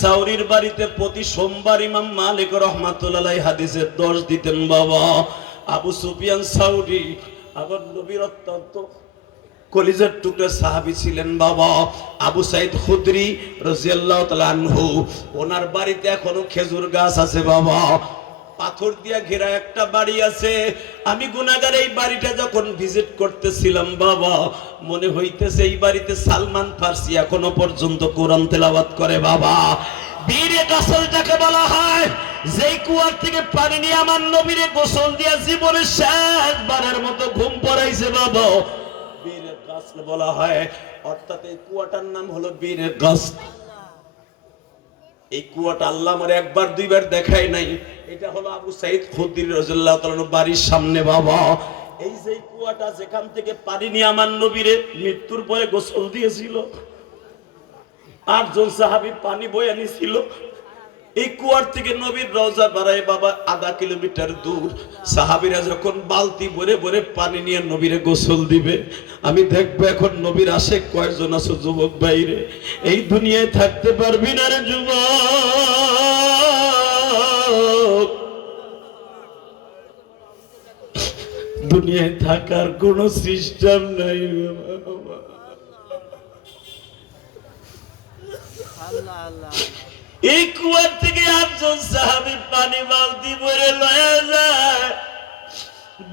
সাউরির বাড়িতে প্রতি সোমবার ইমাম মালিক রহমাতুল্লাহ আলাইহি হাদিসের 10 দিতেন বাবা। আবু সুফিয়ান সাউরি আবার নবীর অত্যন্ত কলিজার টুকরা সাহাবী ছিলেন বাবা। আবু সাইদ খুদরি রাদিয়াল্লাহু তাআলা আনহু, ওনার বাড়িতে এখনো খেজুর গাছ আছে বাবা। পাথর দিয়া ঘেরা একটা বাড়ি আছে। আমি গুনাহগার এই বাড়িটা যখন ভিজিট করতেছিলাম বাবা, মনে হইতেছে এই বাড়িতে সালমান ফার্সি এখনো পর্যন্ত কোরআন তেলাওয়াত করে বাবা। বীরে গোসলটাকে বলা হয় যেই কুয়ার থেকে পানি নিয়ে আমার নবীরে গোসল দিয়া জীবনের শেষবারের মতো ঘুম পড়াইছে বাবা, বীরে গোসল বলা হয়। অর্থাৎ এই কুয়াটার নাম হলো বীরে গোসল। এই কুয়াটা আল্লাহ আমার একবার দুইবার দেখায় নাই। এটা হলো আবু সাইদ খুদরি রাদিয়াল্লাহু তাআলা বাড়ির সামনে বাবা। এই যে কুয়াটা যেখান থেকে পানি নিয়ে আমার নবীরে মৃত্যুর পরে গোসল দিয়েছিল, 8 জন সাহাবী পানি বয়ে নিছিল। এই কুয়ার থেকে নবীর রওজা বাড়ায় বাবা আধা কিলোমিটার দূর। সাহাবীরা যখন বালতি ভরে ভরে পানি নিয়ে নবীরে গোসল দিবে, আমি দেখবো এখন নবীর আশেক কয়জন আছো যুবক ভাইরে। এই দুনিয়ায় থাকতে পারবি না রে যুবক, দুনিয়ায় থাকার কোন সিস্টেম নাই বাবা। এই কুয়ার থেকে 8 জন সাহাবী পানি বালতি ভরে লয়ে যায়।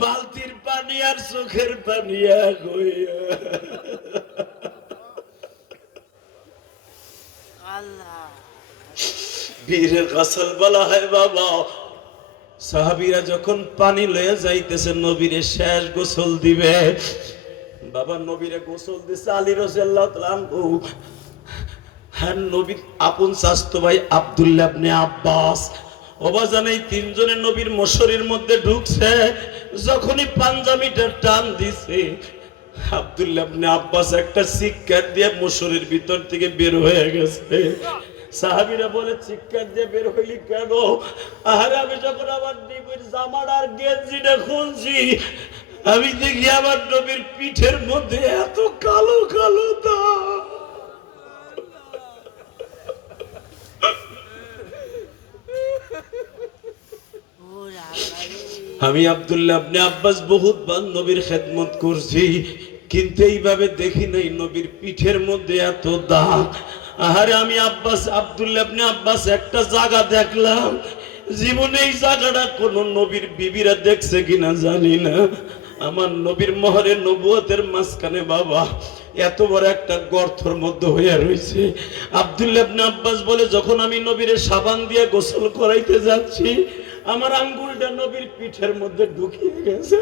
বালতির পানি আর চোখের পানি এক হইয়া বীরের গোসল বলা হয় বাবা। সাহাবীরা যখন পানি লয়ে যাইতেছে নবীরে শেষ গোসল দিবে বাবা, নবীরে গোসল দিছে আলী রাদিয়াল্লাহু তাআলা আনহু, হ্যাঁ নবীর আপন চাচতো ভাই আব্দুল্লাহ ইবনে আব্বাস। অবাজান এই 3 জনে নবীর মশরির মধ্যে ঢুকছে। যখনই পাঞ্জাবিটা টান দিছে, আব্দুল্লাহ ইবনে আব্বাস একটা চিৎকার দিয়ে মশরির ভিতর থেকে বের হয়ে গেছে। সাহাবীরা বলে, চিৎকার দিয়ে বের হইলি কেন? আরে আমি যখন আমার নবীর জামাটার গেঞ্জিটা খুলছি, আমি দেখি আমার নবীর পিঠের মধ্যে এত কালো কালো দাগ। আমি আব্দুল্লাহ ইবনে আব্বাস বহুতবার নবীর খেদমত করছি, কিন্তু এইভাবে দেখি নাই নবীর পিঠের মধ্যে এত দাগ। আরে আমি আব্দুল্লাহ ইবনে আব্বাস একটা জায়গা দেখলাম, জীবনে এই জায়গাটা কোন নবীর বিবিরা দেখছে কিনা জানি না। আমার নবীর মহরে নবুয়তের মাঝখানে বাবা এত বড় একটা গর্তের মধ্যে হইয়া রয়েছে। আব্দুল্লাহ ইবনে আব্বাস বলে, যখন আমি নবীরে সাবান দিয়ে গোসল করাইতে যাচ্ছি, আমার আঙ্গুলটা নবীর পিঠের মধ্যে ঢুকিয়ে গেছে।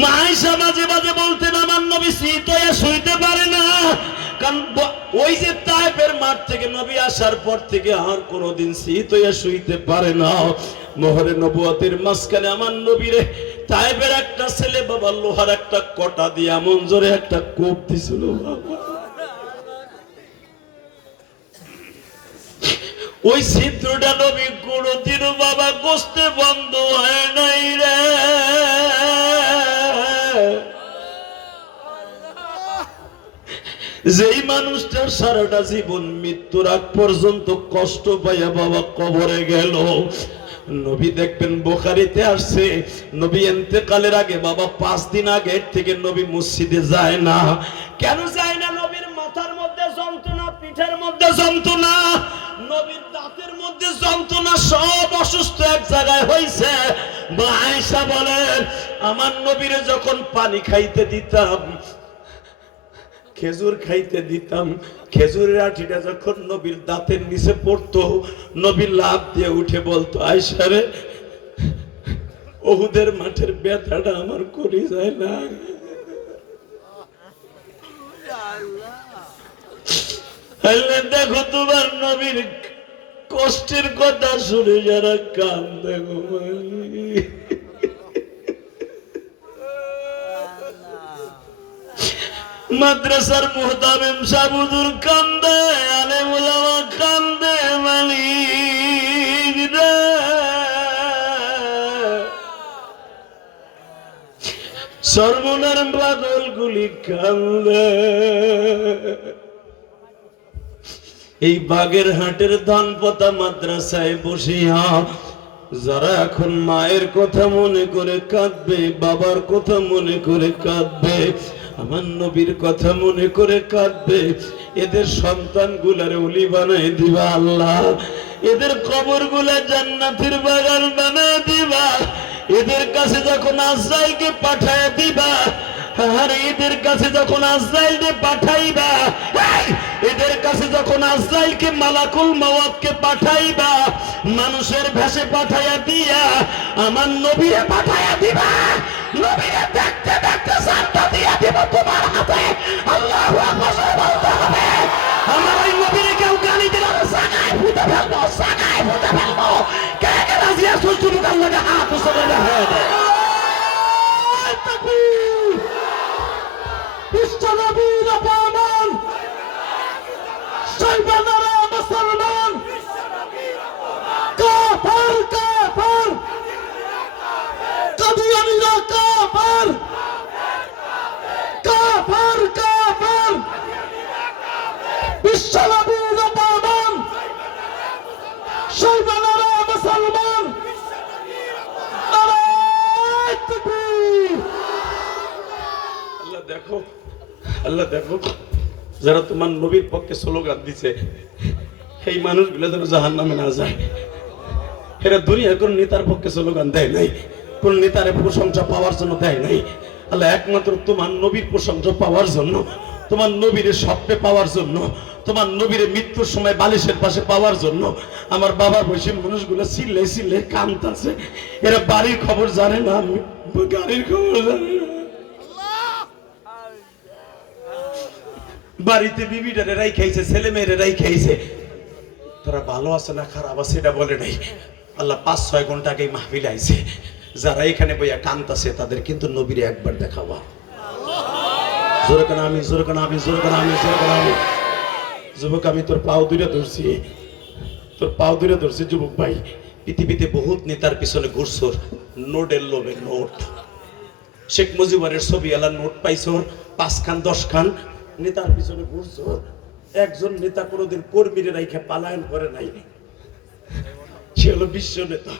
মা আয়েশা মাঝে মাঝে বলতেন আমার নবী শীত হয়ে শুইতে পারে না, কারণ ওই যে তায়েফের মাঠ থেকে নবী আসার পর থেকে আর কোনোদিন শীত হয়ে শুইতে পারে না। মোহরে নবুয়তের মাঝখানে আমার নবীরে তায়েফের একটা ছেলে বাবা লোহার একটা কটা দিয়ে এমন জোরে একটা কোপ দিছিল বাবা, ওই ছিদ্রটা নবী কোনদিনও বাবা গোস্তে বন্ধ হয় নাই রে। যেই মানুষটা সারাটা জীবন মৃত্যুর আগ পর্যন্ত কষ্ট পাইয়া বাবা কবরে গেল, নবী দেখবেন বুখারীতে আসছে, নবী ইন্তেকালের আগে বাবা 5 দিন আগে থেকে নবী মসজিদে যায় না। কেন যায় না? নবীর মাথার মধ্যে যন্ত্রণা, পিঠের মধ্যে যন্ত্রণা, নবীর দাঁতের মধ্যে যন্ত্রণা, সব অসুস্থ এক জায়গায় হইছে। মা আয়েশা বলেন, আমার নবীরে যখন পানি খাইতে দিতাম, খেজুর খাইতে দিতাম, খেজুরের আঠিটা যখন নবীর দাঁতের নিচে পড়তো, নবী লাফ দিয়ে উঠে বলতো, আয়েশা রে, উহুদের মাঠের ব্যথাটা আমার করি যায় না। দেখো তোমার নবীর কষ্টের কথা শুনে যারা কান্দে গো মাদ্রাসার মুহতামিম সাবুদুর কান্দে, আলেম উলামা কান্দে, মালিক রে সর্বনার বাদল গুলি কান্দে। এই বাগেরহাটের ধানপতা মাদ্রাসায় বসিয়া যারা এখন মায়ের কথা মনে করে কাঁদবে, বাবার কথা মনে করে কাঁদবে, আমার নবীর কথা মনে করে কাঁদবে, এদের সন্তানগুলার ওলি বানায় দিবা আল্লাহ, এদের কবরগুলা জান্নাতের বাগান বানায় দিবা, এদের কাছে যখন আজরাইলকে পাঠায় দিবা, আর এদের কাছে যখন আজরাইলকে পাঠাইবা, এদের কাছে যখন আজরাইলকে মালাকুল মওতকে পাঠাইবা, মানুষের ভেষে পাঠাইয়া দিয়া আমার নবীরে পাঠাইয়া দিবা, নবীরে দেখতে দেখতে জান্নাত দিয়া দিব তোমার হাতে। আল্লাহু আকবার বলতে হবে। আমার ওই নবীরে কেউ গালি দিলে জায়গায় ফুটে ফেলবো, জায়গায় ফুটে ফেলবো। কে কে রাজি আছো যুবক? আল্লাহকে হাত উঠিয়ে দেখাবে। তাকবীর! বিশ্বনবীর অপমান, শৈবানারা মুসলমান, কাফের কাফের, কাদিয়ানীরা কাফের, কাফের কাফের, বিশ্বনবীর অপমান, শৈবানারা মুসলমান। নারায়ে তাকবীর! আল্লাহ দেখো, আল্লাহ দেখো, যারা তোমার নবীর পক্ষে স্লোগান দিছে এই মানুষগুলো যেন জাহান্নামে না যায়। এরা দুনিয়ার কোন নেতার পক্ষে স্লোগান দেয় নাই, কোন নেতার প্রশংসা পাওয়ার জন্য দেয় নাই। আল্লাহ একমাত্র তোমার নবীর প্রশংসা পাওয়ার জন্য, তোমার নবীর স্বপ্নে পাওয়ার জন্য, তোমার নবীর মৃত্যুর সময় বালিশের পাশে পাওয়ার জন্য আমার বাবার বয়সী মানুষগুলো চিল্লে চিল্লে কাঁদতাছে। এরা বাড়ির খবর জানে না, গাড়ির খবর জানে না, বাড়িতে বিবিটারেরাই খাইছে, ছেলে মেয়েরাই খাইছে, তারা ভালো আছে না খারাপ আছে এটা বলে নাই। আল্লাহ 5-6 ঘন্টা আগে মাহফিল আইছে, যারা এখানে বইয়া কাঁদতাছে তাদের কিন্তু নবীরে একবার দেখাবা। জোরে কেন আমি, জোরে কেন আমি, জোরে কেন আমি, জোরে কেন আমি। যুবক আমি তোর পাও দূরে ধরছি, তোর পাও দূরে ধরছি যুবক ভাই। পৃথিবীতে বহুত নেতার পিছনে ঘুরছর, নোটের লোভে নোট। শেখ মুজিবুরের ছবি আলা নোট পাইছর 5 খান 10 খান, নেতার পিছনে ঘুরছর। একজন নেতা কোনোদিন কর্মীরে রাইখে পালায়ন করে নাই, সে হলো বিশ্ব নেতা,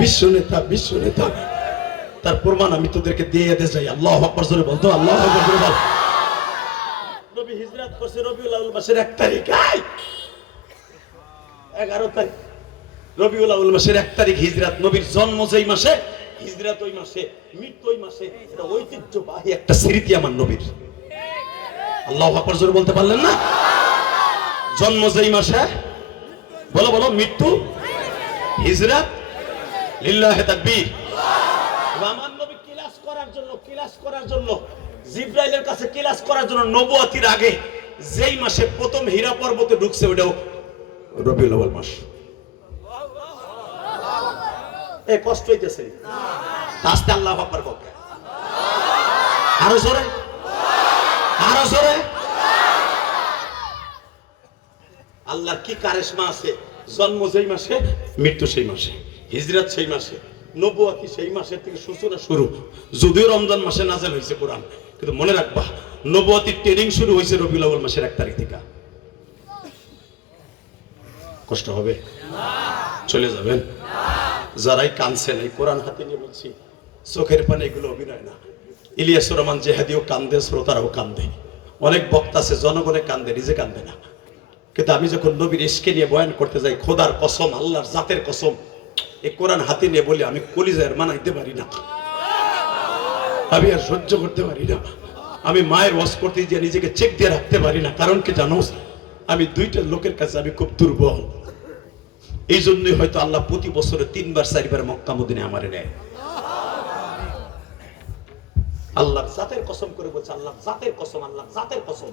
বিশ্ব নেতা, বিশ্ব নেতা। তার প্রমাণ আমি তোদেরকে দিয়ে দে যাই। আল্লাহু আকবার জোরে বলতো, আল্লাহু আকবার জোরে বল। নবী হিজরত করছে রবিউল আউয়াল মাসের 1 তারিখ, 11 তারিখ রবিউল আউয়াল মাসের 1 তারিখ হিজরত। নবীর জন্ম যেই মাসে, হিজরত ওই মাসে, মৃত্যু ওই মাসে। এটা ঐতিহ্যবাহী একটা স্মৃতি আমার নবীর। আল্লাহু আকবার জোরে বলতে পারলেন না? জন্ম যেই মাসে, বলো বলো, মৃত্যু, হিজরত, লিল্লাহি তাকবীর। আমার নবী কিলাস করার জন্য, কিলাস করার জন্য, জিবরাইলের কাছে কিলাস করার জন্য নবুয়তির আগে যেই মাসে প্রথম হীরা পর্বতে ঢুকছে ওটাও রবিউল আউয়াল মাস। এ কষ্ট হইতেছে, আস্তে আল্লাহু আকবার বল, আরো জোরে, আরো জোরে। আল্লাহর কি কারিশমা আছে, জন্ম যেই মাসে, মৃত্যু সেই মাসে, হিজরত সেই মাসে, নবুয়তি সেই মাসের থেকে সূচনা শুরু। যদিও রমজান মাসে নাযিল হয়েছে কোরআন, কিন্তু মনে রাখবা নবুয়তির ট্রেনিং শুরু হয়েছে রবিউল আউয়াল মাসের 1 তারিখ থেকে। কষ্ট হবে? চলে যাবেন? যারাই কানছেন, এই কোরআন হাতে নিয়ে বলছি, চোখের পানি এগুলো অভিনয় না। ইলিয়াসুর রহমান জেহাদিও কান্দে, শ্রোতারাও কান্দে, অনেক বক্তা আছে জনগণে কান্দে, নিজে কান্দে না। কিন্তু আমি যখন নবীর ইশকে নিয়ে বয়ান করতে যাই, খোদার কসম, আল্লাহর জাতের কসম, এই কোরআন হাতে নিয়ে বলি আমি কলিজায় মানাইতে পারি না, আমি আর সহ্য করতে পারি না। আমি মায়ের ওয়াজ করতে গিয়ে নিজেকে চেক দিয়ে রাখতে পারি না। কারণ কি জানো, আমি 2টা লোকের কাছে আমি খুব দুর্বল। এই জন্যই হয়তো আল্লাহ প্রতি বছরে 3বার 4বার মক্কা মদিনায় আমারে নেয়। আল্লাহর জাতের কসম করে বলছে, আল্লাহর জাতের কসম, আল্লাহর জাতের কসম,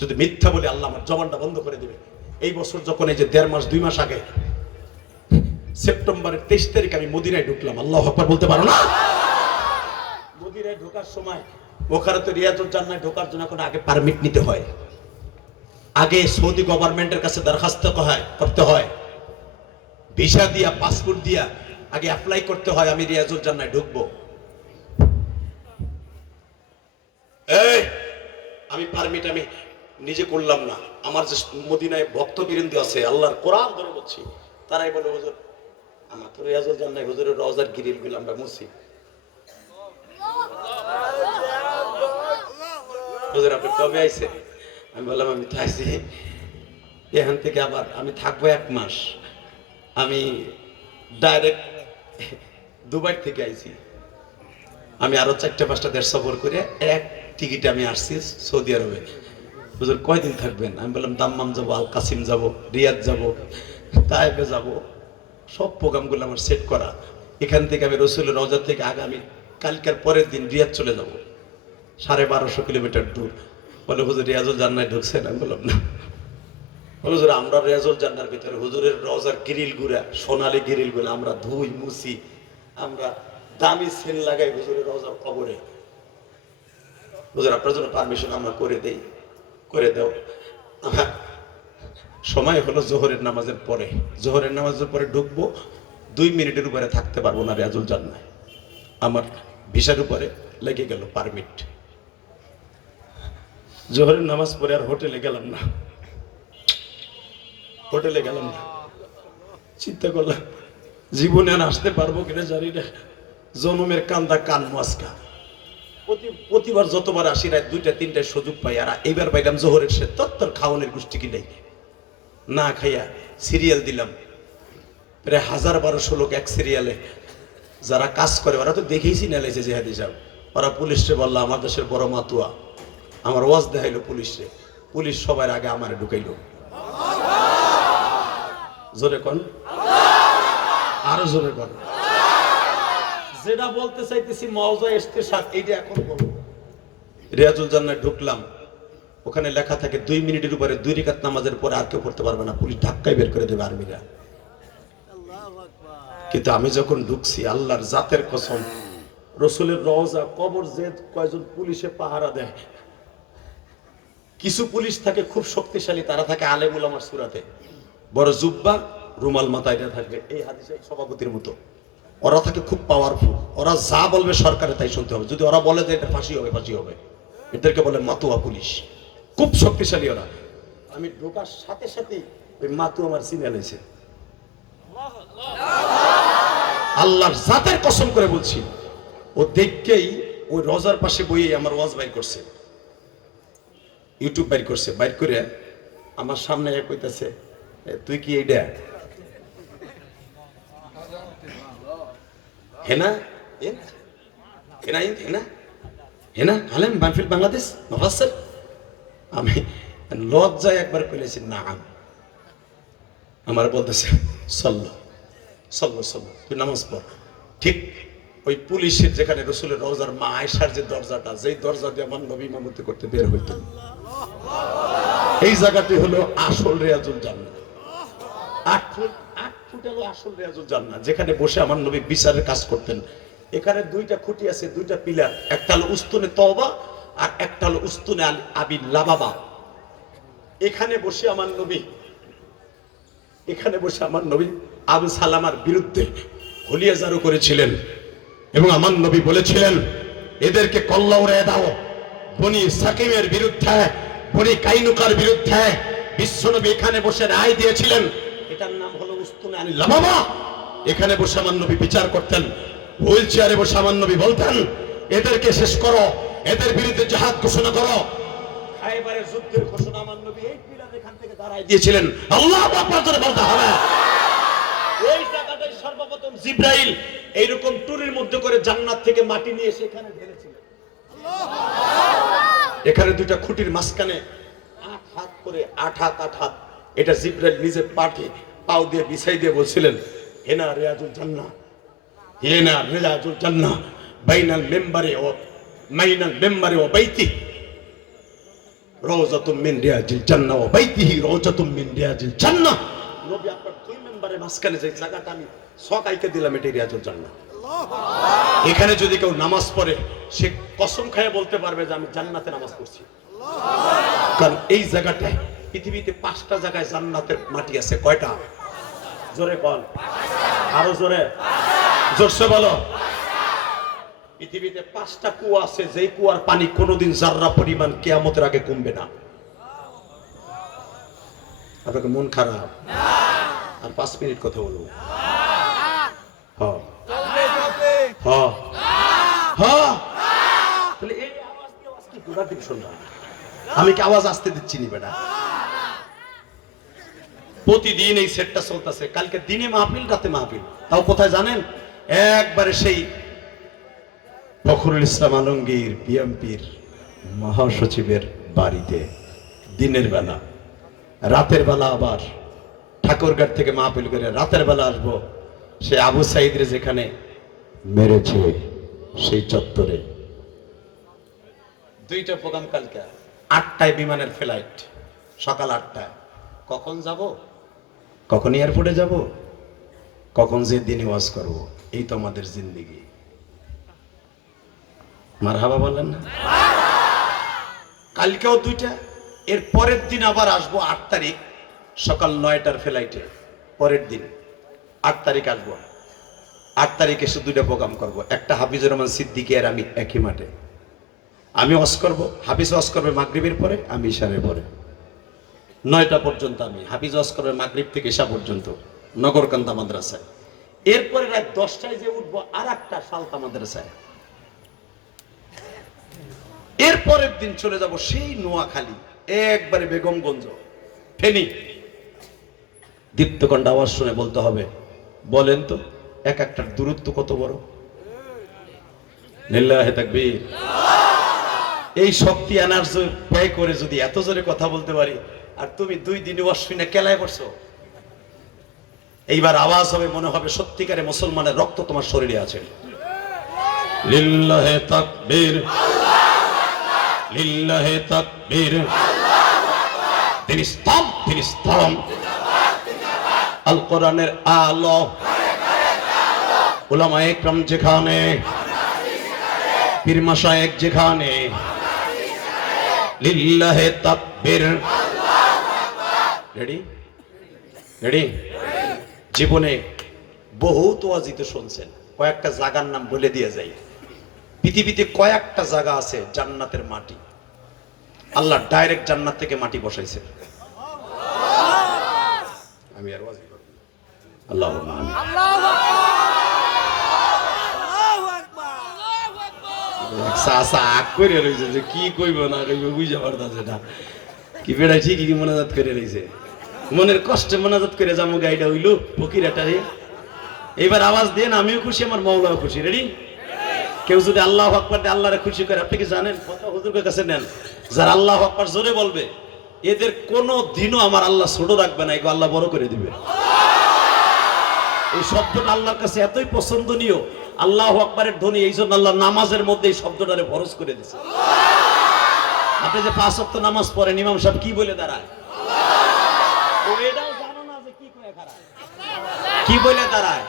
যদি মিথ্যা বলে আল্লাহ আমার জবানটা বন্ধ করে দিবে। এই বছর যখন এই যে 1.5 মাস 2 মাস আগে সেপ্টেম্বরের 23 তারিখ আমি মদিনায় ঢুকলাম, আল্লাহু আকবার বলতে পারো না? মদিনায় ঢোকার সময় ওখানে তো রিয়াজুল জান্নাহ ঢোকার জন্য এখন আগে পারমিট নিতে হয়, আগে সৌদি গভর্নমেন্টের কাছে দরখাস্ত করতে হয়, ভিসা দিয়া, পাসপোর্ট দিয়া আগে অ্যাপ্লাই করতে হয় আমি রিয়াজুল জান্নাহ ঢুকবো। এই আমি পারমিট আমি নিজে করলাম না, আমার যে মদিনায় ভক্তবৃন্দ আছে আল্লাহর কোরআন ধরে বলছি, তারাই বলে হুজুর আমার তো রিয়াজুল জান্নাহ হুজুরের রওজার গ্রিল গুলো আমরা মুছি। হুজুর আপনি কবে আইছে? আমি বললাম আমি তো আইছি এখান থেকে, আবার আমি থাকবো 1 মাস। আমি ডাইরেক্ট দুবাই থেকে আইছি। আমি আরো 4-5টা দেশ সফর করে এক টিকিটে আমি আসছি সৌদি আরবে। হুজুর কয়দিন থাকবেন? আমি বললাম দাম্মাম যাবো, আল কাসিম যাবো, রিয়াদ যাবো, তায়েফে যাবো, সব প্রোগ্রামগুলো আমার সেট করা। এখান থেকে আমি রসুলের রওজা থেকে আগামী কালকের পরের দিন রিয়াদ চলে যাব, 1250 কিলোমিটার দূর। বলে হুজুর রিয়াজুল জান্নায় ঢুকছেন? আমি বললাম না। হুজুর আমরা রিয়াজুল জান্নার ভিতরে হুজুরের রওজার গ্রিল গুলা, সোনালী গ্রিল গুলা আমরা ধুই মুছি, আমরা দামি সেল লাগাই হুজুরের রওজার কবরে। হুজুর আপনার জন্য পারমিশন আমরা করে দেই, করে দাও। আমার সময় হলো জোহরের নামাজের পরে, জোহরের নামাজের পরে ঢুকবো, 2 মিনিটের উপরে থাকতে পারবো না রিয়াজুল জান্নায়। আমার ভিসার উপরে লেগে গেল পারমিট। জোহরের নামাজ পরে আর হোটেলে গেলাম না, হোটেলে গেলাম না। চিন্তা করলাম জীবনে আর আসতে পারবো কিনা জানি না, জনমের কান্দা কান মাসকা। প্রতিবার যতবার আসি রাত 2টা-3টায় সুযোগ পাই, আর এইবার পাইলাম জোহরের সে তত্তর খাওয়ানোর গোষ্ঠী কিনাই না খাইয়া সিরিয়াল দিলাম। প্রায় 1000-1200 লোক এক সিরিয়ালে, যারা কাজ করে ওরা তো দেখেইছি নালাইছে জেহাদি সাহেব। ওরা পুলিশে বললো আমার দেশের বড় মাতুয়া, আমার ওয়াজ দেখাইলো পুলিশে, পুলিশ সবার আগে আমারে ঢুকাইলো। জোরে কোন, আরো জোরে কোন। যেটা বলতে চাইতেছি মওজা ইস্তেশাদ, এইটা এখন বলবো। রিয়াজুল জান্নায় ঢুকলাম, ওখানে লেখা থাকে 2 মিনিটের উপরে 2 রাকাত নামাজের পরে আর কেউ পড়তে পারবে না, পুলিশ ধাক্কায় বের করে দেবে আর্মিরা। কিন্তু আমি যখন ঢুকছি, আল্লাহর জাতের কসম, রসুলের রওজা কবর যে কয়জন পুলিশে পাহারা দেয়, কিছু পুলিশ থাকে খুব শক্তিশালী, তারা থাকে আলেম উলামার সুরাতে, বড় জুব্বা রুমাল মাথায় থাকবে, এই হাদিসে সভাপতির মতো। ওরা থাকে খুব পাওয়ারফুল, ওরা যা বলবে সরকারে তাই শুনতে হবে, যদি ওরা বলে যে এটা ফাঁসি হবে ফাঁসি হবে। এদেরকে বলে মাতুয়া পুলিশ, খুব শক্তিশালী ওরা। আমি ঢোকার সাথে সাথেই ওই মাতু আমার সিনে নিয়েছে। আল্লাহর জাতের কসম করে বলছি, ও দেখকেই ওই রোজার পাশে বইয়ে আমার ওয়াজ বাইর করছে, ইউটিউব বাইর করছে, বাইর করে আমার সামনে কইতাছে তুই কি এইটা হেনা হেনা হেনা হেনা আলেম মাহফিল বাংলাদেশ মুফাসসির। আমি লজ্জায় একবার কইলেছি না, আমার বলতেছে সাল্লাল্লাহু সাল্লাল্লাহু তুই নামাজ পড়। ঠিক ওই পুলিশের যেখানে রসুলের রওজার মা আয়েশার যে দরজাটা, যেই দরজা দিয়ে আমার নবী ইমামতি করতে বের হইতেন, এই জায়গাটি হলো আসল রিয়াজুল জান্নাহ। 8 ফুট হলো আসল রিয়াজুল জান্নাহ, যেখানে বসে আমার নবী বিচারের কাজ করতেন। এখানে 2টা খুঁটি আছে, 2টা পিলার, একটা হলো উস্তুনে তওবা আর একটা হলো উস্তুনে আবি লাবাবা। এখানে বসে আমার নবী, এখানে বসে আমার নবী আবু সালামার বিরুদ্ধে হুলিয়া জারু করেছিলেন, এবং আমার নবী বলেছিলেন এদেরকে কল্লা উড়িয়ে দাও। বনি সাকিমের বিরুদ্ধে, বনি কাইনুকার বিরুদ্ধে বিশ্বনবী এখানে বসে রায় দিয়েছিলেন, এটার নাম হলো উস্তুনে আনি লাবাবা। এখানে বসে আমার নবী বিচার করতেন, হুইল চেয়ারে বসে আমার নবী বলতেন এদেরকে শেষ করো, এদের বিরুদ্ধে জিহাদ ঘোষণা করো। খায়বারের যুদ্ধের ঘোষণা আমার নবী এই পিলার এখান থেকে দাঁড়ায় দিয়েছিলেন। আল্লাহু আকবার জোরে বলতে হবে। এই জায়গাটায় সর্বপ্রথম জিবরাইল এইরকম টুরির মধ্যে করে জান্নাত থেকে মাটি নিয়ে সেখানে ঢেলেছিলেন। এখানে 2টা খুঁটির মাঝখানে 8 হাত করে 8 হাত, এটা জিবরাইল নিজে পাও দিয়ে বিছাই দিয়ে বলছিলেন হেনা রিয়াজুল জান্নাহ, হেনা রিয়াজুল জান্নাহ বাইনাল মিম্বারে ওয়া বাইতি রওজাতুম মিন রিয়াজিল জান্নাহ ওয়া বাইতিহি রওজাতুম মিন রিয়াজিল জান্নাহ। নবী আপনার 2 মেম্বারের মাঝখানে যে জায়গাটা আমি সকাইকে দিলাম, এটা রিয়াজুল জান্নাহ। এখানে যদি কেউ নামাজ পড়ে, সে কসম খায় বলতে পারবে যে আমি জান্নাতে নামাজ পড়ছি। কারণ এই জায়গাটায় পৃথিবীতে 5টা জায়গায় জান্নাতের মাটি আছে। কয়টা? জোরে বল, আরো জোরে, জোরসে বলো। পৃথিবীতে 5টা কুয়া আছে, যেই কুয়ার পানি কোনোদিন জাররা পরিমাণ কিয়ামতের আগে কমবে না। আপনাকে মন খারাপ? আর 5 মিনিট কথা বলবো। তাহলে এই আওয়াজ কি তোরা ঠিক শুনলাম? আমি কি আওয়াজ আসতে দিচ্ছি নি বেটা? প্রতিদিন এই সেটটা চলতেছে, কালকে দিনে মাহফিল, রাতে মাহফিল। তাও কোথায় জানেন? একবারে সেই ফখরুল ইসলাম আলমগীর বিএমপির মহাসচিবের বাড়িতে দিনের বেলা। রাতের বেলা আবার ঠাকুরগাঁও থেকে মাহফিল করে রাতের বেলা আসবো সে আবু সাইদরে যেখানে মেরেছে সেই চত্বরে। 2টা প্রোগ্রাম কালকে। 8টায় বিমানের ফ্লাইট, সকাল 8টায়। কখন যাব, কখন এয়ারপোর্টে যাব, কখন যে দিনে ওয়াজ করব, এই তো আমাদের জিন্দেগি। মারহাবা বলেন না? কালকেও 2টা, এর পরের দিন আবার আসবো 8 তারিখ সকাল 9টার ফ্লাইটে। পরের দিন 8 তারিখ আসবো। 8 তারিখে এসে 2টা প্রোগ্রাম করব। একটা হাফিজুর রহমান সিদ্দিকী আর আমি একই মাঠে। আমি ওয়াজ করব, হাফিজ ওয়াজ করবে মাগরিবের পরে, আমি ইশারের পরে। 9টা পর্যন্ত আমি, হাফিজ ওয়াজ করবে মাগরিব থেকে ইশা পর্যন্ত নগরকান্দা মাদ্রাসায়। এরপরে রাত 10টায় যে উঠবো আর একটা সালতা মাদ্রাসায়। এরপরের দিন চলে যাব সেই নোয়াখালী, একবারে বেগমগঞ্জ, ফেনী। দীপ্তকণ্ঠ আওয়াজ শুনে বলতে হবে, বলেন তো এক একটার দূরত্ব কত বড়? লিল্লাহি তাকবীর। এই শক্তি এনার্জি ব্যয় করে যদি এত জোরে কথা বলতে পারি, আর তুমি 2 দিনে ওয়াজ শুনে কেলায় পড়ছো, এইবার আওয়াজ হবে মনে হবে সত্যিকারে মুসলমানের রক্ত তোমার শরীরে আছে। লিল্লাহি তাকবীর, লিল্লাহি তাকবীর। তিনি স্তম্ভ, তিনি স্তম্ভ। আল কোরআনের আলো, উলামায়ে কেরাম যেখানে, পীর মাশায়েখ যেখানে, লিল্লাহি তাকবীর। রেডি? রেডি? জীবনে বহুত ওয়াজিতে শুনছেন, কয়েকটা জায়গার নাম বলে দিয়ে যাই। পৃথিবীতে কয়েকটা জায়গা আছে জান্নাতের মাটি, আল্লাহ ডাইরেক্ট জান্নাত থেকে মাটি বসাইছে। আমি আর ওয়াজি করব না। আল্লাহুম্মা আমিন। সাসা করে রইছে যে কি কইব না কইব বুঝা পারতাছে না। কি বেড়া ঠিকই কি মোনাজাত করে রইছে, মনের কষ্টে মোনাজাত করে যাবো। গাইডা হইলো ফকিরাটারে। এইবার আওয়াজ দেন, আমিও খুশি, আমার মাওলাও খুশি। রেডি? কেউ যদি আল্লাহু আকবার দিয়ে আল্লাহরে খুশি করে, আপনি কি জানেন কত হুজুরের কাছে নেন, যারা আল্লাহু আকবার জোরে বলবে এদের কোনো দিনও আমার আল্লাহ ছোট রাখবে না, এগুলো আল্লাহ বড় করে দিবে। এই শব্দটা আল্লাহর কাছে এতই পছন্দনীয়, আল্লাহু আকবারের ধ্বনি, এই জন্য আল্লাহ নামাজের মধ্যে এই শব্দটারে ফরজ করে দিয়েছে। আপনি যে 5 ওয়াক্ত নামাজ পড়েন, ইমাম সাহেব কি বলে দাঁড়ায়? ও এটাও জানো না যে কি কয় খারাপ, কি বলে দাঁড়ায়?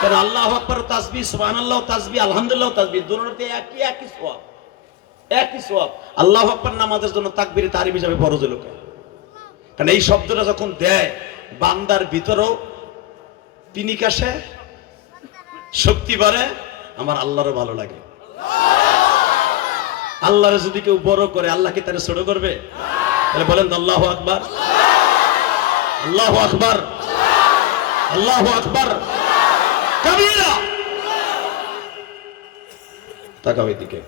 কারণ আল্লাহু আকবার তাসবিহ, সুবহানাল্লাহ তাসবিহ, আলহামদুলিল্লাহ তাসবিহ, দুটোতে একই সওয়াব, একই সওয়াব। আল্লাহু আকবার নামাজের জন্য তাকবীরে তাহরিম হিসাবে ফরজ হলো। কারণ এই শব্দটা যখন দেয় বান্দার ভিতরেও তিনি কাশে, শক্তি বাড়ে, আমার আল্লাহরও ভালো লাগে। আল্লাহরে যদি কেউ বড় করে, আল্লাহ কি তারে ছোট করবে? তাহলে বলেন আল্লাহু আকবার, আল্লাহু আকবার, আল্লাহু আকবার কাবীরা। তাকাও এদিকে।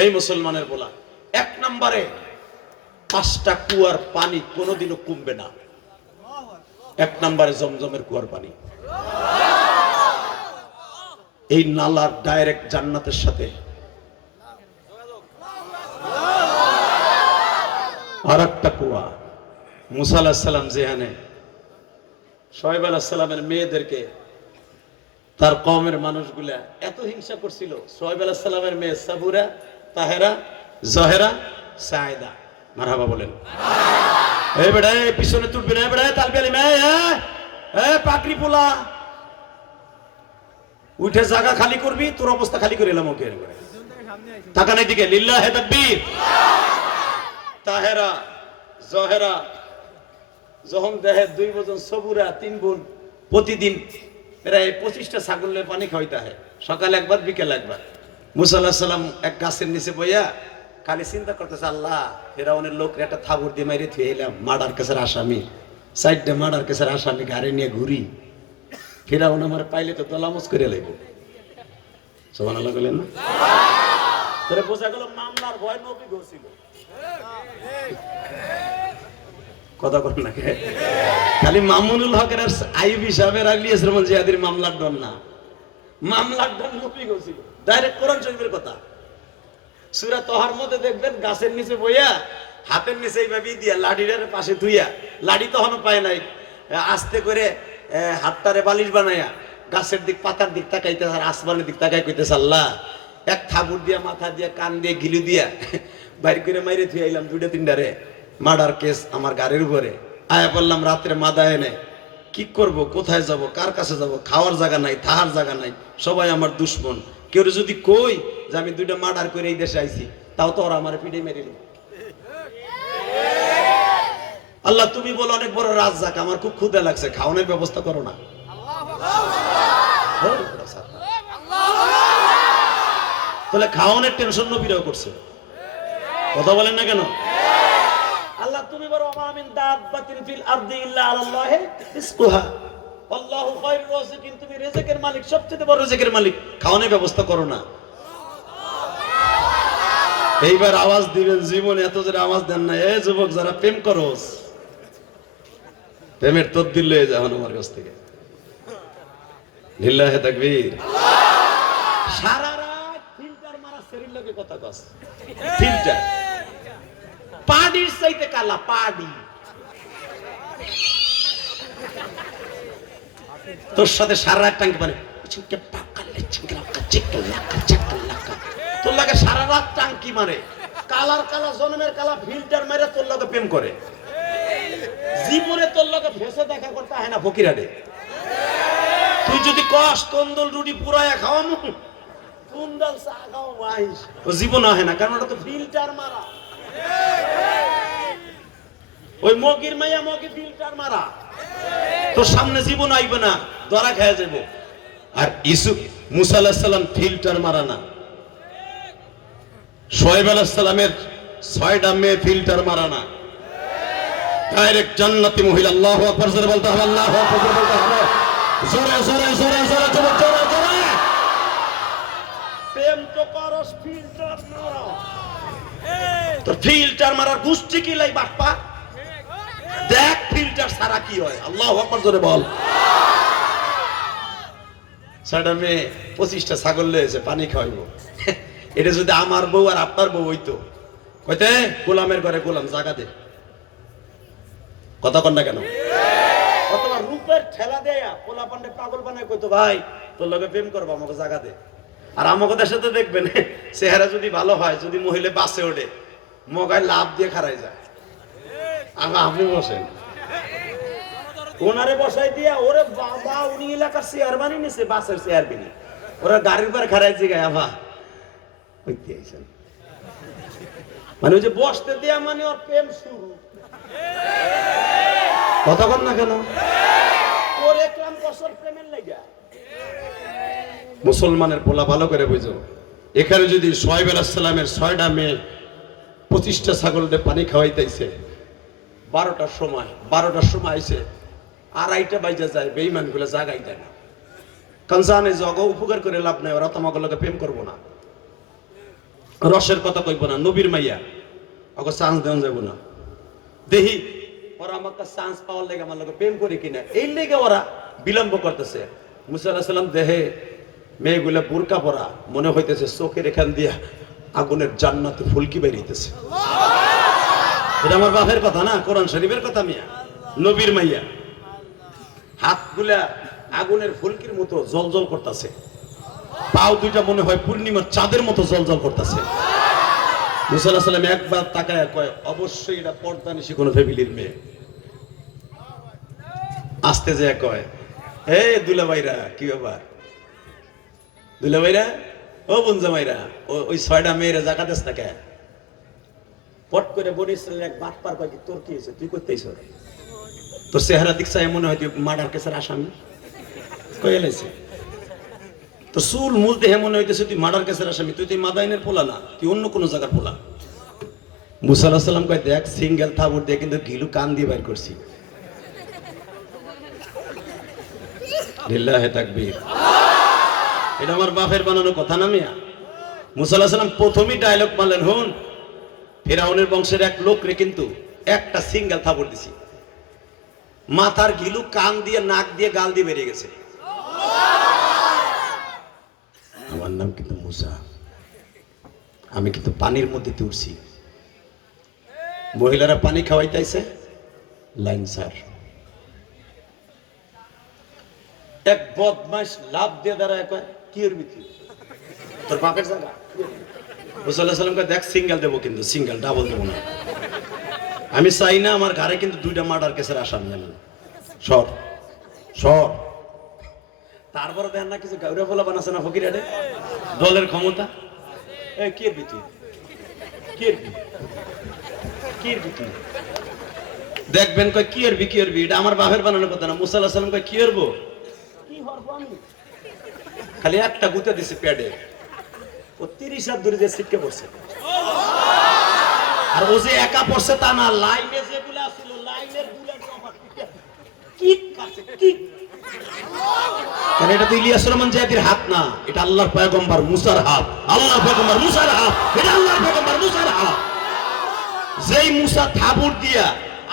এই মুসলমানের বলা 1 নম্বরে 5টা কুয়ার পানি কোনোদিনও কমবে না। 1 নম্বরে জমজমের কুয়ার পানি। এই নালার ডাইরেক্ট জান্নাতের সাথে। আর একটা কুয়া, মুসা আলাইহিস সালাম যেখানে শোয়েব আলাইহিস সালামের মেয়েদেরকে তার কওমের মানুষগুলা এত হিংসা করছিল। শোয়েব আলাইহিস সালামের মেয়ে সাবুরা, তাহেরা, জহেরা, সায়েদা। মারহাবা বলেন। এই বেটা পিছনে তুলবে না, বেটা তালবি আলী মে এ পাকড়ি পোলা উঠে জায়গা খালি করবি, তোর অবস্থা খালি করে এলাম। ওকে টাকা নাই দিকে। লিল্লাহি তাকবীর। তাহেরা, জহেরা যখন দেখে 2 বোন, সবুরা 3 বোন প্রতিদিন প্রায় 25টা ছাগলের পানি খাওয়াইতে হয়, সকালে একবার বিকেল একবার। মুসা আলাইহিস সালাম এক গাছের নিচে বইয়া খালি চিন্তা করতেছে আল্লাহ ফেরাউনের লোক একটা থাবুর দিয়ে মাইরে থুয়ে এলাম মার্ডার কেসের আসামি, সাইডে মার্ডার কেসের আসামি গাড়ি নিয়ে ঘুরি, ফেরাউন আমার পাইলে তো তলামস করে লাগব। সুবহানাল্লাহ বলেন না? তাহলে বোঝা গেল মামলার ভয় নবী গছিল। কথা বল না কে? খালি মামুনুল হকের আর আইয়ুব সাহেবের আর ইলিয়াস রহমান জিয়াদির মামলার ডন না, মামলার ডন নবী গছিল। ডাইরেক্ট কোরআন শরীফের কথা। সূরা তহার মধ্যে দেখবেন গাছের নিচে বইয়া হাতের নিচে এইভাবে দিয়া লাঠিটার পাশে ধুইয়া, লাঠি তখনও পায় নাই, আস্তে করে হাতটারে বালিশ বানাইয়া গাছের দিক পাতার দিক তাকাইতে আর আসমানের দিক তাকাই কইতেছে আল্লাহ এক থাবুর দিয়া মাথা দিয়া কান দিয়ে গিলু দিয়া বাইর করে মাইরে থুয়ে আইলাম দুইটা তিনটারে মার্ডার কেস আমার গাড়ির উপরে আয়া পড়লাম রাত্রে মাদা এনে কি করব, কোথায় যাব, কার কাছে যাব, খাওয়ার জায়গা নাই, থাকার জায়গা নাই, সবাই আমার দুশ্মন। কেউ যদি কই যে আমি দুইটা মার্ডার করে এই দেশে আইছি তাও তো ওরা আমার পিঠে মেরিল। আল্লাহ তুমি বলো অনেক বড় রাজ্জাক, আমার খুব ক্ষুধা লাগছে, খাওয়ানোর ব্যবস্থা করো না। তাহলে খাওয়ানোর টেনশন নবীরাও করছে। কথা বলেন না কেন? আল্লাহ তুমি বলো ওয়া মিন দাব্বাতিন ফিল আরদি ইল্লা আলাল্লাহি রিজকুহা আল্লাহু খায়রুর রাযিকিন, তুমি রিজিকের মালিক, সবচেয়ে বড় রিজিকের মালিক, খাওয়ানোর ব্যবস্থা করো না। এইবার আওয়াজ দিবেন, জীবনে এত জোরে আওয়াজ দেন না। এই যুবক যারা প্রেম করোস, প্রেমের তদবির লয়ে যাও আমার কাছ থেকে। লিল্লাহি তাকবীর। সারা রাত ফিল্টার মারা শরীর লোকে কথা কস, ফিল্টার পাডির চাইতে কালা, পাডি তোর সাথে সারা রাত টাঙ্কি পারে তোর লাগে সারা রাত টাঙ্কি মারে, কালার কালা জন্মের কালা ফিল্টার মেরে তোর লগে প্রেম করে। জীবনে তোর লগে ফেসে দেখা করতে হয় না ফকিরাডে। তুই যদি কস তন্দুল রুটি পুরায়া খাওয়ামু, কুন্ডাল চা খাওয়ামু, আইস ও জীবন হয় না, কারণ ওটা তো ফিল্টার মারা। ওই মগির মাইয়া মগি ফিল্টার মারা, তোর সামনে জীবন আইবে না, ধরা খেয়ে যাবো। আর ইসু মুসা আলাইহিস সালাম ফিল্টার মারা না, শোয়েব আলাইহিস সালামের 6টা মেয়ে ফিল্টার মারা না, ডাইরেক্ট জান্নাতি মহিলা। আল্লাহু আকবার জোরে বলতে হবে, আল্লাহু আকবার বলতে হবে, জোরে জোরে জোরে জোরে জোরে জোরে জোরে। প্রেম তো করস, ফিল্টার মারা। তো ফিল্টার মারার গুষ্টি কি লাই বাপ্পা, দেখ ফিল্টার সারা কি হয়। আল্লাহু আকবার জোরে বল। 6টা মেয়ে 25টা ছাগল লয়েছে, পানি খাওয়াইবো। এটা যদি আমার বউ আর আপনার বউ হইতো, কইতে গোলামের ঘরে গোলাম জাগা দে। কথা কন না কেন? অথবা রূপের ঠেলা দেয়া পোলা পান্ডে পাগল বানায় কইতো ভাই তোর লগে প্রেম করবো, আমাকে জাগা দে। আর আমাকে দেশে তো দেখবেন চেহারা যদি ভালো হয়, যদি মহিলা বাসে ওঠে মগায় লাভ দিয়ে খারাই যায়। আপনি বসেন, ওনারে বসাই দিয়া ওরে বাবা, উনি এলাকার চেয়ার বানিয়ে নিছে, বাসের চেয়ার বিনি, ওরা গাড়ির পর খারাই জিগায় আভা হইতে আইছেন, মানে ওই যে বসতে দেয়া মানে ওর প্রেম শুরু। কতক্ষণ না কেন ওর একরাম বছর প্রেমের লাগা। মুসলমানের পোলা ভালো করে বুঝো, এখানে যদি শোয়েব আলাইহিস সালামের 6টা মেয়ে 25টা ছাগলকে পানি খাওয়াইতেছে, 12টার সময় আইছে, 2:30 বাজে যায়, বেঈমান গুলো জাগাই দেয় না, কারণ জানে যে অগ উপকার করে লাভ নাই, ওরা তোমাকে লোকে প্রেম করবো না, রসের কথা কইব না, নবীর মাইয়া অগ চান্স দেওয়া যাবো না। দেখি ওরা আমার কাছে চান্স পাওয়ার লেগে আমার লোকে প্রেম করে কিনা, এই লেগে ওরা বিলম্ব করতেছে। মুসা আলাইহিস সালাম দেহে মেয়েগুলা বুরকা পরা, মনে হইতেছে চোখের এখান দিয়া আগুনের জান্নাতে ফুলকি বেরিয়েছে। এটা আমার বাপের কথা না, কোরআন শরীফের কথা। মিয়া নবীর মাইয়া হাতগুলা আগুনের ফুলকির মতো জলজল করতেছে, পাও দুইটা মনে হয় পূর্ণিমার চাঁদের মতো জলজল করতেছে। মুসা আলাইহিস সালাম একবার তাকায় কয় অবশ্যই এটা পর্দানিশী কোনো ফ্যামিলির মেয়ে। আস্তে যায় কয় হে দুলাভাইরা, কি ব্যাপার দুলাভাইরা, ও বোনজামাইরা, ওই 6টা মেয়েরা জায়গা দেশ না কে? পট করে বনি ইসরায়েলের এক বাট পার কয় তোর কি হয়েছে, তুই করতেইছ? তোর চেহারা দিকছা মনে হয় তুই মার্ডার কেসের আসামি। কয়ে লাইছে তো চুল মূল দেহে মনে হইতেছে তুই মার্ডার কেসের আসামি, তুই মাদাইনের পোলা না, তুই অন্য কোনো জায়গার পোলা। মুসা আলাইহিস সালাম কয় দেখ সিঙ্গেল থাবুর দিয়ে কিন্তু গিলু কান দিয়ে বাইর করছি। লিল্লাহি তাকবীর। এটা আমার বাপের বানানো কথা না মিয়া। মুসা আলাইহিস সালাম প্রথমেই ডায়লগ মারলেন, হুন ফিরাউনের বংশের এক লোক রে কিন্তু একটা সিঙ্গেল থাবুর দিছি, মাথার গিলু কান দিয়ে নাক দিয়ে গাল দিয়ে বেরিয়ে গেছে। আমার নাম কিন্তু মুসা, আমি কিন্তু পানির মধ্যে উঠছি। মহিলারা পানি খাওয়াইতেছে, লাইন স্যার এক বদমাইশ লাভ দিয়ে দাঁড়ায় কয় কি এর ভিতরে তোর বাপের জায়গা। মুসা আলাইহিস সালামকে দেখ সিঙ্গেল দেবো কিন্তু সিঙ্গেল, ডাবল দেবো না। আমি চাই না আমার ঘরে কিন্তু দুইটা মার্ডার কেসের আসামি। আমি সর সর। তারপরে দেন না কিছু গাউরা ফলা বানাচ্ছে না ফকির আডে দলের ক্ষমতা। এ কি এর ভিতরে কি এর কি এর ভিতরে দেখবেন কয় কি এর কি এর এটা আমার বাপের বানানোর কথা না। মুসা আলাইহিস সালাম কয় কি এরবো কি হরবো আমি, খালি একটা গুতে দিছে প্যাডে, ও 30 হাত দূরে যে ছিটকে পড়ছে। আর ও যে একা পড়ছে তা না, লাইনে যেগুলো ছিল লাইনের বুলেট আমার কিক কাছে কিক। কারণ এটা তো ইলিয়াস রহমান জাতির হাত না, এটা আল্লাহর পয়গম্বর মুসার হাত। আল্লাহর পয়গম্বর মুসার হাত, এটা আল্লাহর পয়গম্বর মুসার হাত। যেই মুসা থাবুর দিয়া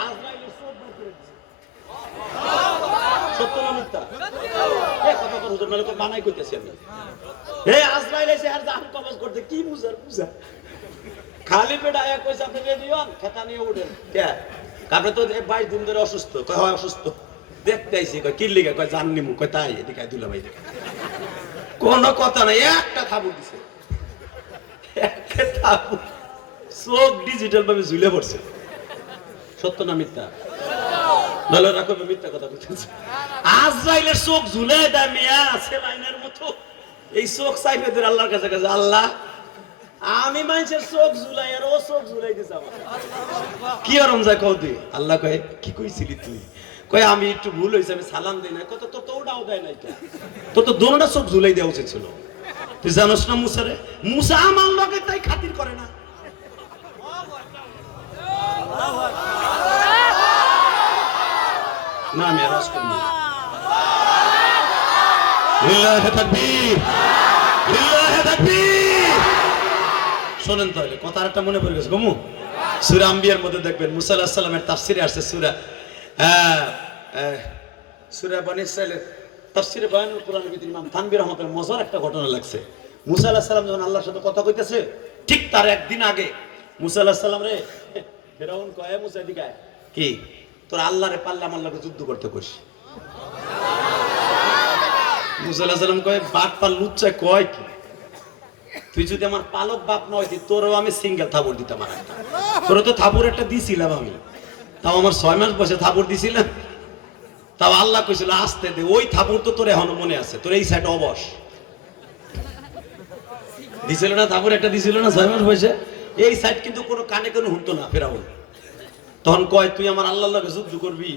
আজরাইলের চোখ বের করে দিয়েছে। সত্য না মিথ্যা? এই কথা তো হুজুর মালিক বানাই কইতেছি আমি। এই আজরাইল এসে আর জান কবজ করতে কি মুসার মুসা খালি পেটা এক কইছে আপনি রেডি হন খেতা নিয়ে উঠেন। কে আপনি তো 22 দিন ধরে অসুস্থ। কয় হয় অসুস্থ দেখতে আইছি। কয় কি লিগা? কয় জান নিমু। কয় তাই এদিকে দুলা ভাই দেখে কোন কথা নাই, একটা থাবু দিছে, একটা থাবু, চোখ ডিজিটাল ভাবে ঝুলে পড়ছে। সত্য না মিথ্যা? ভালো রাখো, মিথ্যা কথা বলতেছে। আজরাইলের চোখ ঝুলে দেয় মিয়া সেলাইনের মতো। এই চোখ চাইবে ধরে আল্লাহর কাছে কাছে, আল্লাহ আমি মানুষের চোখ ঝুলাই আর ও চোখ ঝুলাই দিছে আমার। কি আরাম যায় কও তুই? আল্লাহ কয় কি কইছিলি তুই? কয় আমি একটু ভুল হয়েছে, আমি সালাম দিই না। কত তো ওটাও দেয় নাই, তো তো দোনোটা চোখ ঝুলাই দেওয়া উচিত ছিল। তুই জানোস না মুসারে? মুসা আমার লগে তাই খাতির করে না। না আমি আওয়াজ করি না। লিল্লাহি তাকবীর, লিল্লাহি তাকবীর। শোনেন তাহলে কথা আরেকটা মনে পড়ে গেছে গমু। সূরা আম্বিয়ার মধ্যে দেখবেন মুসা আলাইহিস সালামের তাফসীরে আসছে সূরা বনী ইসরাঈলের তাফসীরে বয়ানুল কুরআনের ভিতরে ইমাম তানবীর রহমাতুল্লাহ মজার একটা ঘটনা লাগছে। মুসা আলাইহিস সালাম যখন আল্লাহর সাথে কথা কইতেছে, ঠিক তার একদিন আগে মুসা আলাইহিস সালাম রে ফেরাউন কয় মুসা এদিকে আয়, কি তোর আল্লাহরে পারলে আমার লগে যুদ্ধ করতে কইস। মুসা আলাইহিস সালাম কয় বাপ পাল লুচ্চা কয় কি, তুই যদি আমার পালক বাপ না হইতি তোরও আমি সিঙ্গেল থাবুর দিতাম। আর একটা তোর তো থাবুর একটা দিছিলাম আমি, তাও আমার 6 মাস বয়সে থাবুর দিছিলাম। তাও আল্লাহ কইছিল আসতে দে, ওই থাবুর তো তোর এখনো মনে আছে, তোর এই সাইড অবশ দিছিল না, থাবুর একটা দিছিল না 6 মাস বয়সে। এই সাইড কিন্তু কোনো কানে কোনো শুনতো না ফেরাউন। তখন কয় তুই আমার আল্লাহর লগে যুদ্ধ করবি,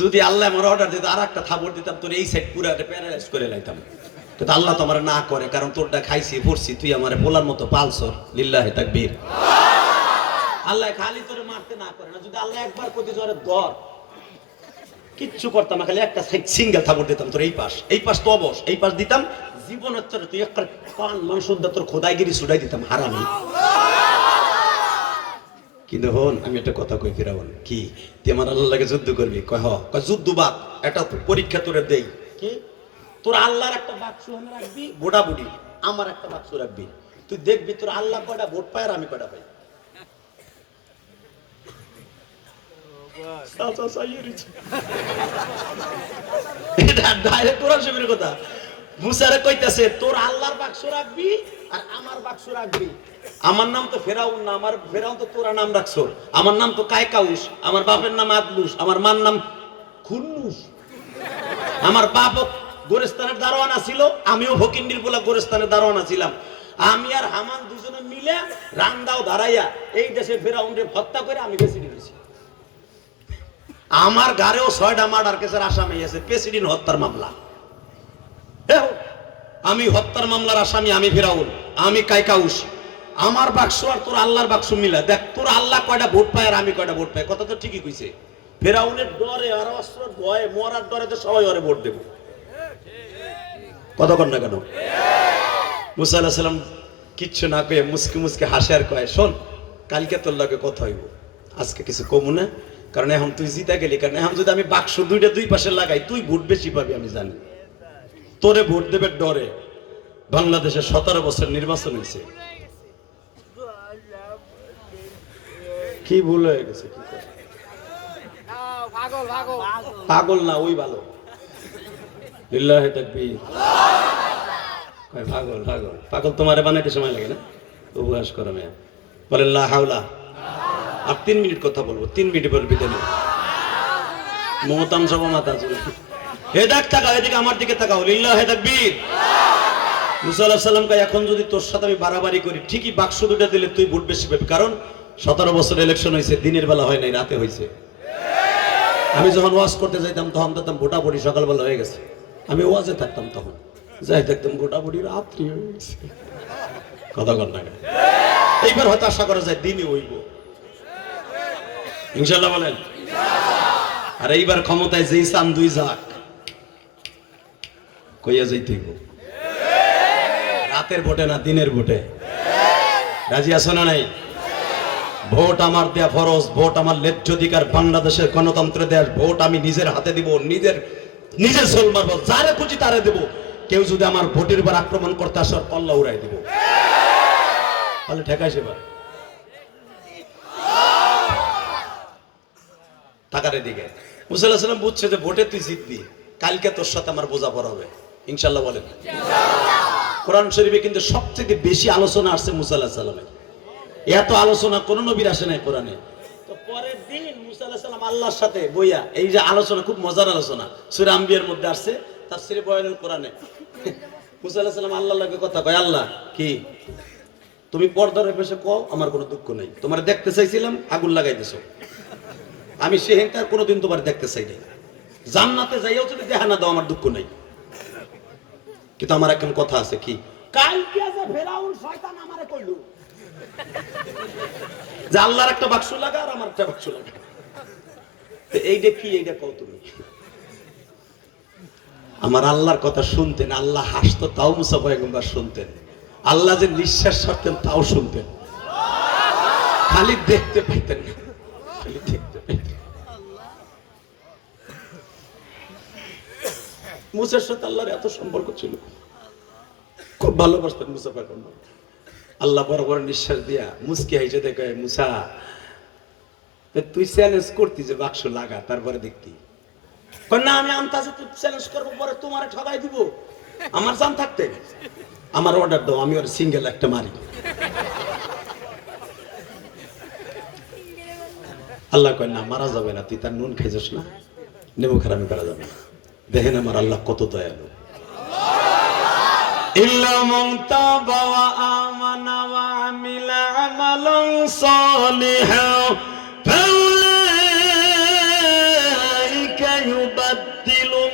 যদি আল্লাহ আমার অর্ডার দিত আর একটা থাবুর দিতাম তোর এই সাইড পুরো প্যারালাইজ করে লাইতাম। কিন্তু আল্লাহ তো আমার না করে, কারণ তোরটা খাইছি পড়ছি, তুই আমার পোলার মতো পালছর। লিল্লাহি তাকবীর। আল্লাহ খালি তোরে মারতে না করে না, যদি আল্লাহ একবার প্রতি জোরে ধর কিচ্ছু করতাম না, খালি একটা সিঙ্গেল থাবড় দিতাম তোর এই পাশ তো অবশ, এই পাশ দিতাম জীবনের তোর তুই একটা কান মাংসুদ্দা তোর খোদাইগিরি ছুড়াই দিতাম হারামি। কিন্তু হন আমি একটা কথা কই ফিরাউন, কি তুই আমার আল্লাহর লাগে যুদ্ধ করবি? কয় যুদ্ধ বাদ, একটা পরীক্ষা তোরে দেই, কি তোর আল্লাহর একটা বাক্স এনে রাখবি, বুড়া বুড়ি আমার একটা বাক্স রাখবি, তুই দেখবি তোর আল্লাহ কয়টা ভোট পায় আর আমি কয়টা পাই। এটা ডাইরেক্ট কোরআন শরীফের কথা। মুসারে কইতাছে তোর আল্লাহর বাক্স রাখবি আর আমার বাক্স রাখবি। আমার নাম তো ফেরাউন না, আমার ফেরাউন তো তোরা নাম রাখছো। আমার নাম তো কায়কাউস, আমার বাপের নাম আদলুস, আমার মার নাম খুন্নুস। আমার বাপ গোরস্থানের দারোয়ানা ছিল, আমিও ফকিন্দির বলা গোরস্থানের দারোয়ানা ছিলাম। আমি আর হামান দুজনে মিলে রান্দাও দাঁড়াইয়া এই দেশে ফেরাউনরে হত্যা করে আমি বেশি দিয়েছি। আমার গাড়েও 6টা মার্ডার কেসের আসামি আছে, প্রেসিডেন্ট হত্যার মামলা। আমি হত্যার মামলার আসামি, আমি ফেরাউন, আমি কায়কাউস। আমার বাক্স আর তোর আল্লাহর বাক্স মিলা দেখ, তোর আল্লাহ কয়টা ভোট পায় আর আমি কয়টা ভোট পাই। কথা তো ঠিকই কইছে। ফেরাউনের ডরে আর অস্ত্রের ভয়ে মরার ডরে তো সবাই ওরে ভোট দেব। কথা কন না কেন? মুসা আলাইহিস সালাম কিচ্ছু না কয়ে মুসকি মুসকি হাসে আর কয়, শোন কালকে তোর লগে কথা হইব, আজকে কিছু কমু না, কারণ এখন তুই জিতা গেলি। কারণ এখন যদি আমি বাক্স দুইটা দুই পাশে লাগাই তুই ভোট বেশি পাবি আমি জানি। তোরে ভোট দেবে ডরে। বাংলাদেশে 17 বছর নির্বাচন হয়েছে, কি ভুল হয়ে গেছে? পাগল না ওই ভালো। লিল্লাহি তাকবীর। পাগল পাগল পাগল তোমারে বানাইতে সময় লাগে না? উপহাস করো মেয়া। বলেন লা হাওলা। আর 3 মিনিট কথা বলবো, 3 মিনিট পর বিদায় নেব। মমতাম সব মাথা চলে। হে দেখ তাকাও এদিকে, আমার দিকে তাকাও। লিল্লাহি তাকবীর। মুসা আলাইহিস সালাম কয়, এখন যদি তোর সাথে আমি বাড়াবাড়ি করি ঠিকই বাক্স দুটা দিলে তুই ভোট বেশি পাবি, কারণ 17 বছর ইলেকশন হয়েছে, দিনের বেলা হয় নাই, রাতে হয়েছে। আমি যখন ওয়াজ করতে যাইতাম তখন দেখতাম ভোটাভুটি সকালবেলা হয়ে গেছে। আমি ওয়াজে থাকতাম তখন যাই দেখতাম ভোটাভুটি রাত্রি হয়ে গেছে। কথা কর না। এইবার হয়তো আশা করা যায় দিনই হইব ইনশাআল্লাহ, বলেন। আর এইবার ক্ষমতায় যেই চান দুই যাক কইয়া যাইতে হইব। রাতের ভোটে না দিনের ভোটে। রাজি আছো না নাই? ভোট আমার দেয়া ফরজ, ভোট আমার ন্যায্য অধিকার। বাংলাদেশের গণতন্ত্রের দেশ, ভোট আমি নিজের হাতে দিব, নিজের সোল মারবো, যারে খুঁজি তারে দেব। কেউ যদি আমার ভোটের উপর আক্রমণ করতে আসে কল্লা উড়াই দিব। তাহলে ঠেকাইছে এবার টাকার দিকে। মুসা আলাইহিস সালাম বুঝছে যে ভোটে তুই জিতবি, কালকে তোর সাথে আমার বোঝাপড়া হবে ইনশাআল্লাহ, বলেন। কোরআন শরীফে কিন্তু সবচেয়ে বেশি আলোচনা আসছে মুসা আলাইহিস সালামের। এত আলোচনা কোন নবীর আসে নাই কোরআনে। তো পরের দিন মুসা আলাইহিস সালাম আল্লাহর সাথে বইয়া এই যে আলোচনা, খুব মজার আলোচনা, সূরা আম্বিয়ার মধ্যে আসছে, তাফসীরে বয়ানুল কোরআনে। মুসা আলাইহিস সালাম আল্লাহর লগে কথা কয়, আল্লাহ কি তুমি পর্দার পেশে কও, আমার কোনো দুঃখ নেই। তোমার দেখতে চাইছিলাম, আগুন লাগাই দিছো। আমি সেহেনকার কোনোদিন তোমার দেখতে চাই নাই। জান্নাতে যাইও যদি দেখা না দাও, আমার দুঃখ নেই। কিন্তু আমার এখন কথা আছে, কি কালকে যে ফেরাউন শয়তান আমারে কইলো যে আল্লাহর একটা বাক্স লাগা আর আমার একটা বাক্স লাগা, এইটা কি? এইটা কও তুমি। আমার আল্লাহর কথা শুনতেন, আল্লাহ হাসতো তাও মুসা পয়গম্বর শুনতেন, আল্লাহ যে নিঃশ্বাস ছাড়তেন তাও শুনতেন, খালি দেখতে পাইতেন না, খালি দেখতে পাইতেন। মুসার সাথে আল্লাহর এত সম্পর্ক ছিল, খুব ভালোবাসতেন মুসা পয়গম্বর। আল্লাহ বড় বড় নিঃশ্বাস দিয়া মুসকি হাইসে দেখে, মুসা তুই চ্যালেঞ্জ করতি যে বাক্স লাগা, তারপরে দেখতি না আমি আন্তাজে তুই চ্যালেঞ্জ করবো, পরে তোমারে ঠকাই দিব, আমার জান থাকতে আমার অর্ডার দাও, আমি ওর সিঙ্গেল একটা মারি। আল্লাহ কয় না, মারা যাবে না, তুই তার নুন খাইছিস না, নেমু খারামি করা যাবে না। দেখেন আমার আল্লাহ কত দয়ালু। ইল্লা মান তাবা ওয়া আমানা ওয়া আমিলা আমালান সালিহান ফাউলাইকা ইউবাদদিলুল্লাহু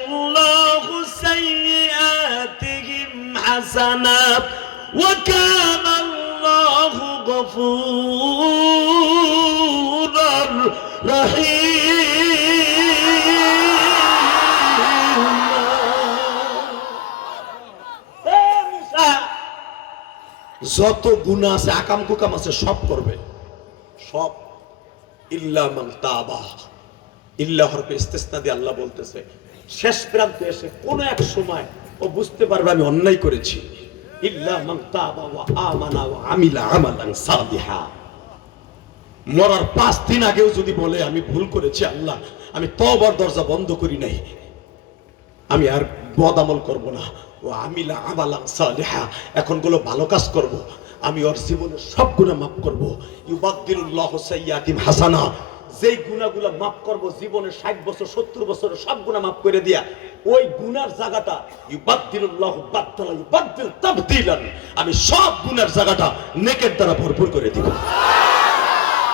সাইয়্যাতিহিম হাসানাত ওয়া কানা আল্লাহু গফুরার রহিম। যত গুনাহ আছে, আকাম কুকাম আছে, সব করবে, সব। ইল্লা মান তাবা, ইল্লা হরফে ইস্তিসনা দিয়ে আল্লাহ বলতেছে, শেষ প্রান্তে এসে কোন এক সময় ও বুঝতে পারবে আমি অন্যায় করেছি। ইল্লা মান তাবা ওয়া আমানা ওয়া আমিলা আমালান সালিহা। মরার 5 দিন আগেও যদি বলে আমি ভুল করেছি আল্লাহ, আমি তওবার দরজা বন্ধ করি নাই, আমি আর বদ আমল করব না, ও আমিলা আমালান সালিহা, এখন গুলো ভালো কাজ করব, আমি ওর জীবনের সব গুনাহ মাফ করব। ইউবাদদিলুল্লাহু সাইয়্যাতিহিম হাসানা, যেই গুনাহগুলো মাফ করব, জীবনের 60 বছর 70 বছরের সব গুনাহ মাফ করে দিয়া, ওই গুনার জায়গাটা ইউবাদদিলুল্লাহু বাদদালা ইউবাদদিল তাবদিলান, আমি সব গুনার জায়গাটা নেকের দ্বারা ভরপুর করে দিব।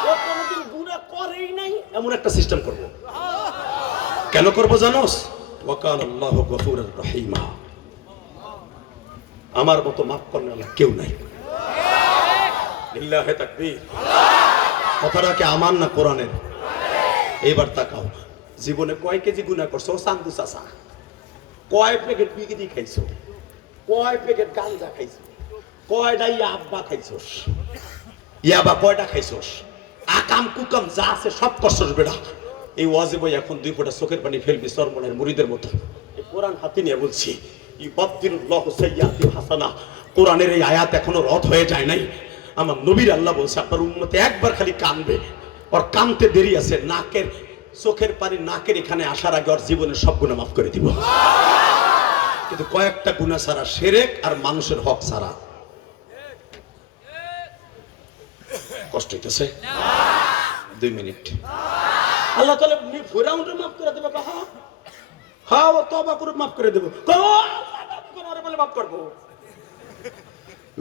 ও কোনোদিন গুনাহ করেই নাই এমন একটা সিস্টেম করব। কেন করব জানোস? ওয়া কানা আল্লাহু গফুরার রহিমা, আমার মতো মাফ করার কেউ নাই। লিল্লাহে তাকবীর। কথাটা কি আমার না কোরআনের? এইবার তাকাও, জীবনে কয় কেজি গুনাহ করছো চান্দু চাচা? কয় প্যাকেট বিগিরি খাইছো? কয় প্যাকেট গাঁজা খাইছো? কয়টা ইয়াবা খাইছোস? ইয়াবা কয়টা খাইছোস? আকাম কুকাম যা আছে সব করছোস বেটা। এই ওয়াজে বই এখন 2 ফোঁটা চোখের পানি ফেলবি সরমনের মুরিদের মতো। এই কোরআন হাতে নিয়ে বলছি, ইউবাদদিলুল্লাহু সাইয়্যাতি হাসানা। কোরআনের এই আয়াত এখনো রদ হয়ে যায় নাই। আমার নবীর আল্লাহ বলছে আপনার উম্মতে একবার খালি কানবে, ওর কানতে দেরি আছে, নাকের চোখের পানি নাকের এখানে আসার আগে ওর জীবনের সব গুনাহ মাফ করে দিব। কিন্তু কয়েকটা গুনাহ ছাড়া, শিরক আর মানুষের হক ছাড়া। কষ্ট হইতেছে? 2 মিনিট। আল্লাহ তাআলা ফিরাউনকে মাফ করে দেবে। হ্যাঁ, ও তওবা করে মাফ করে দেব। কোন বলে মাফ করব?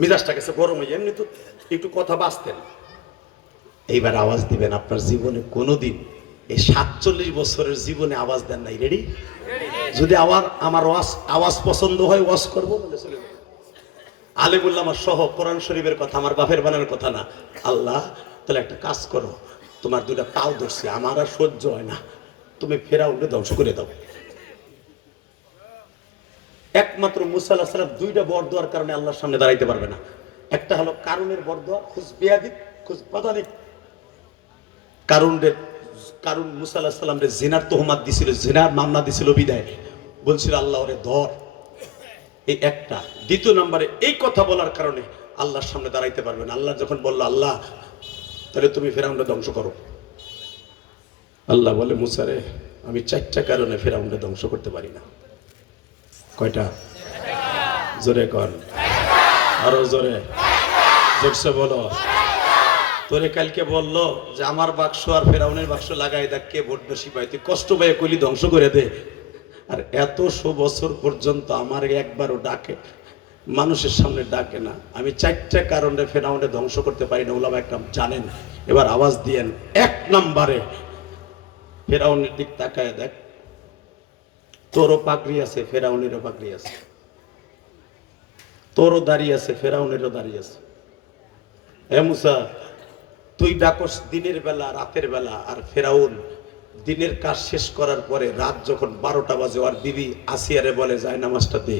মিজাজটা গেছে গরম হয়ে, এমনি তো একটু কথা বাঁচতেন। এইবার আওয়াজ দিবেন। আপনার জীবনে কোনোদিন এই 47 বছরের জীবনে আওয়াজ দেন নাই? রেডি? যদি আমার আওয়াজ পছন্দ হয় ওয়াজ করব, বলে চলে যাবে। আলিমুল্লাহ আমার সহ কোরআন শরীফের কথা, আমার বাপের বানানোর কথা না। আল্লাহ তাহলে একটা কাজ করো, তোমার 2টা পাও ধরছে, আমার আর সহ্য হয় না, তুমি ফেরাউনকে ধ্বংস করে দাও। একমাত্র মুসা আলাইহিস সালাম 2টা বর দেওয়ার কারণে আল্লাহর সামনে দাঁড়াইতে পারবে না। একটা হলো কারুনের বর দেওয়া, খুশ বিয়াদিক খুশ বাদানিক। কারুন মুসা আলাইহিস সালামরে জিনার তোহমাত দিছিল, জিনার মামলা দিছিল, বিদায় বলছিল আল্লাহ ওরে ধর। এই একটা। দ্বিতীয় নম্বরে এই কথা বলার কারণে আল্লাহর সামনে দাঁড়াইতে পারবে না। আল্লাহ যখন বলল আল্লাহ তাহলে তুমি ফেরাউনকে ধ্বংস করো, আল্লাহ বলে মুসা রে, আমি 4টা কারণে ফেরাউনকে ধ্বংস করতে পারি না। কয়টা? জোরে কর, আরো জোরে, জোরসে বলো। তোরে কালকে বললো যে আমার বাক্স আর ফেরাউনের বাক্স লাগাই দেখ, কে ভোট বেশি পায়। তুই কষ্ট পায় কইলি ধ্বংস করে দে। আর 100 বছর পর্যন্ত আমার একবারও ডাকে, মানুষের সামনে ডাকে না। আমি 4টা কারণে ফেরাউনকে ধ্বংস করতে পারি না। উলামা একরাম জানেন। এবার আওয়াজ দিয়েন। 1 নম্বরে ফেরাউনের দিক তাকায় দেখ, তোরও পাগড়ি আছে, ফেরাউনেরও পাগড়ি আছে। তোরও দাঁড়িয়ে আছে, ফেরাউনেরও দাঁড়িয়ে আছে। হে মুসা, তুই ডাকস দিনের বেলা, রাতের বেলা, আর ফেরাউন দিনের কাজ শেষ করার পরে রাত যখন 12টা বাজে, ওর বিবি আসিয়ারে বলে যায় নামাজটা দে।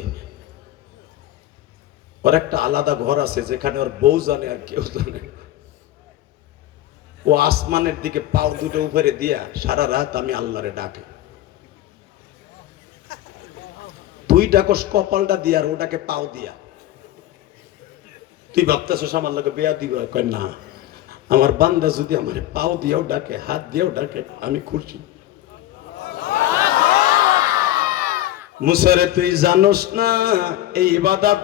ওর একটা আলাদা ঘর আছে যেখানে ওর বউ জানে আর কেউ জানে। ও আসমানের দিকে পাও 2টো উপরে দিয়া সারা রাত আমি আল্লাহরে ডাকে। তুই ডাকস কপালটা দিয়া আর ওটাকে পাও দিয়া। তুই ভাবতেছিস আমার লোকে বেয়া দিব? কয় না, আমার বান্দা যদি আমার পাও দিয়েও ডাকে, হাত দিয়েও ডাকে, আমি খুশি। মুসা রে, তুই জানোস না এই ইবাদত